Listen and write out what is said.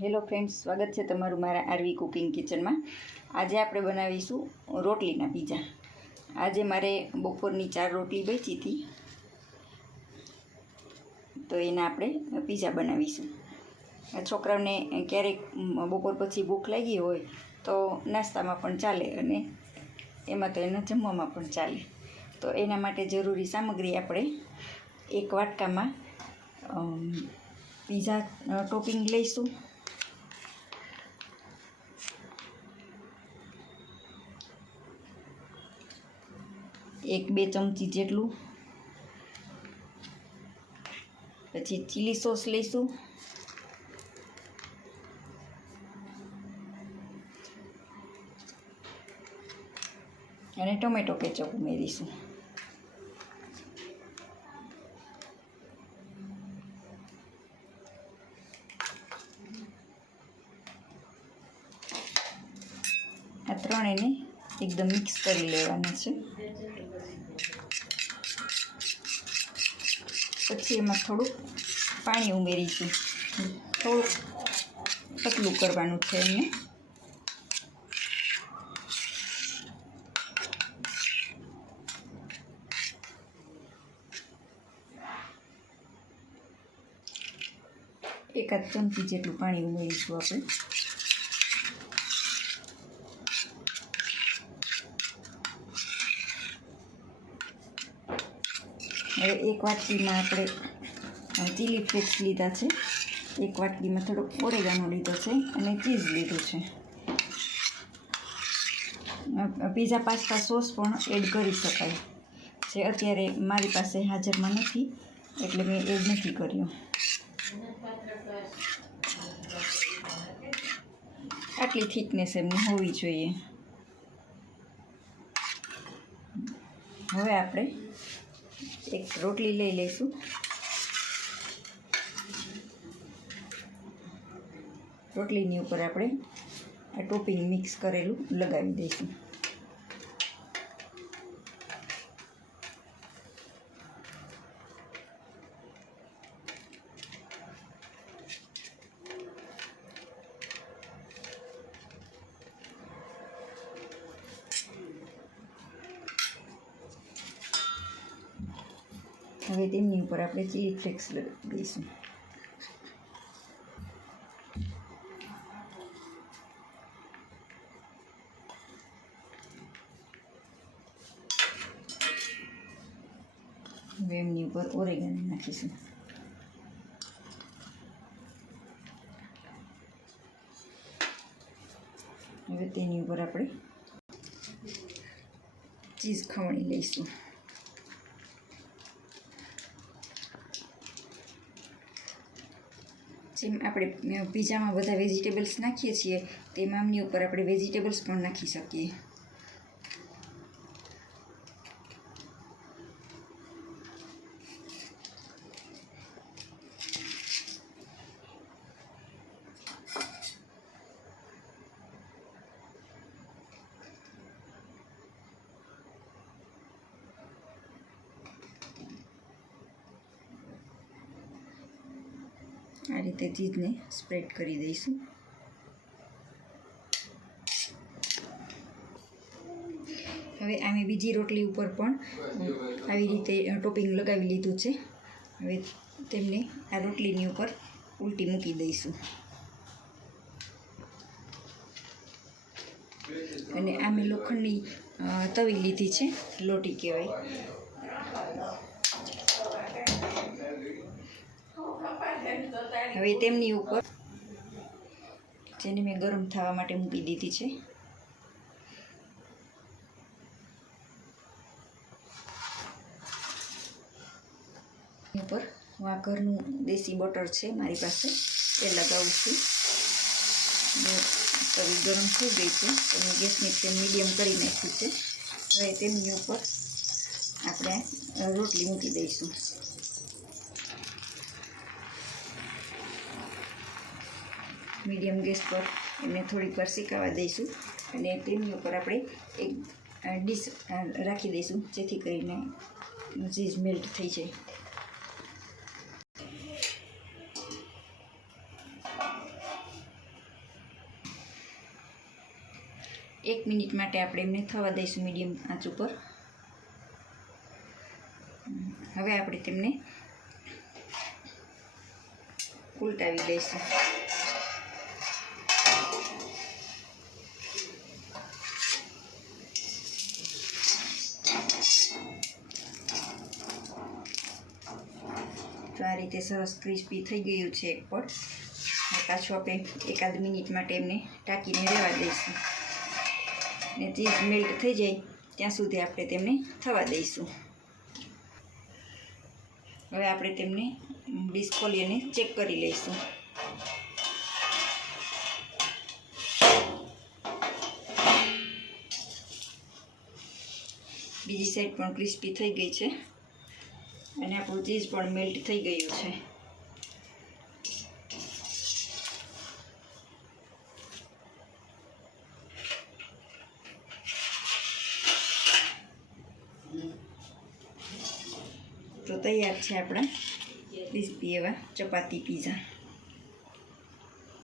Hello friends, સ્વાગત છે તમારું મારા આરવી કુકિંગ કિચનમાં। આજે આપણે બનાવીશું રોટલીના પીઝા। આજે મારે બપોરની 4 રોટલી બચી હતી, તો એના આપણે પીઝા બનાવીશું। છોકરાઓને ક્યારેક બપોર પછી ભૂખ લાગી હોય તો નાસ્તામાં પણ ચાલે અને એમાં તો એને જમવામાં પણ ચાલે। તો એના માટે જરૂરી સામગ્રી આપણે એક વાટકામાં પીઝા ટોપિંગ લઈશું। एक 2 चमची जेटलू, पछी चीली सॉस लईशू, अने टोमेटो केचप उमेरीशू। आ त्रणेने एकदम मिक्स करी लेवाना छे। पछी एमां थोड़ुं पाणी उमेरीशुं, थोड़ुं पतलुं करवानुं छे एने। एकाद चमची जेटलुं पाणी उमेरीशुं आपणे। हवे एक वाटकी में आपणे चीली फ्लेक्स लीधा छे, एक वाटकी में थोड़ो ओरेगानो लीधो छे अने चीज लीधुं छे। पीઝા पास्ता सॉस पण एड करी शकाय छे। अत्यारे मारी पासे हाजरमां नथी एटले मैं एड नथी कर्यो। आटली थिकनेस एमनी होवी जोईए। हवे आपणे एक रोटली लई लईशुं। रोटलीनी उपर आपणे आ टोपिंग मिक्स करेलुं लगावी दईशुं। हवे तेमनी उपर आपणे चीली फ्लेक्स लगावी दईशुं। हवे एमनी उपर ओरेगानो नाखीशुं। हवे तेनी उपर आपणे चीज खमणी लईशुं। जेम आपणे पीઝામાં બધા વેજીટેબલ્સ નાખીએ છીએ તેમાં આમની ઉપર આપણે વેજીટેબલ્સ પણ નાખી શકીએ। आ रीते चीजने स्प्रेड करी दईशुं। हवे आमे बीजी रोटली उपर पण आवी रीते टोपिंग लगावी लीधुं छे। हवे तेमने आ रोटलीनी उपर उल्टी मूकी दईशुं अने आमे लोखंडनी तवी लीधी छे, लोटी कहेवाय। हवे तेमनी उपर जेने मैं गरम थवा माटे मूकी दीधी छे उपर आ घरनुं देसी बटर छे मारी पासे ए लगावुं छुं। तवी गरम थई गई छे तो मैं गैसनी फ्लेम मीडियम करी नाखी छे। हवे तेमनी उपर आपणे रोटली मूकी दईशुं। मीडियम गैस पर एने थोड़ी वार शेकावा दईशुं अने तेनी उपर आपणे एक डिश राखी दईशुं जेथी करीने चीज मेल्ट थई जाय। 1 મિનિટ માટે આપણે એમને થવા દઈશું મીડિયમ આંચ ઉપર. હવે આપણે તેમને ઉલટાવી દઈશું. તો આ રીતે સરસ ક્રિસ્પી થઈ ગયું છે એક પડ. પાછું આપણે એકાદ મિનિટ માટે એમને ઢાંકીને રહેવા દઈશું ને ચીઝ મેલ્ટ થઈ જાય ત્યાં સુધી આપણે તેમને થવા દઈશું. હવે આપણે તેમને ડીશ ખોલીને ચેક કરી લઈશું. બીજી સાઈડ પણ ક્રિસ્પી થઈ ગઈ છે અને આપણું ચીઝ પણ મેલ્ટ થઈ ગયું છે. તો તૈયાર છે આપણા ક્રિસ્પી એવા ચપાતી પીઝા.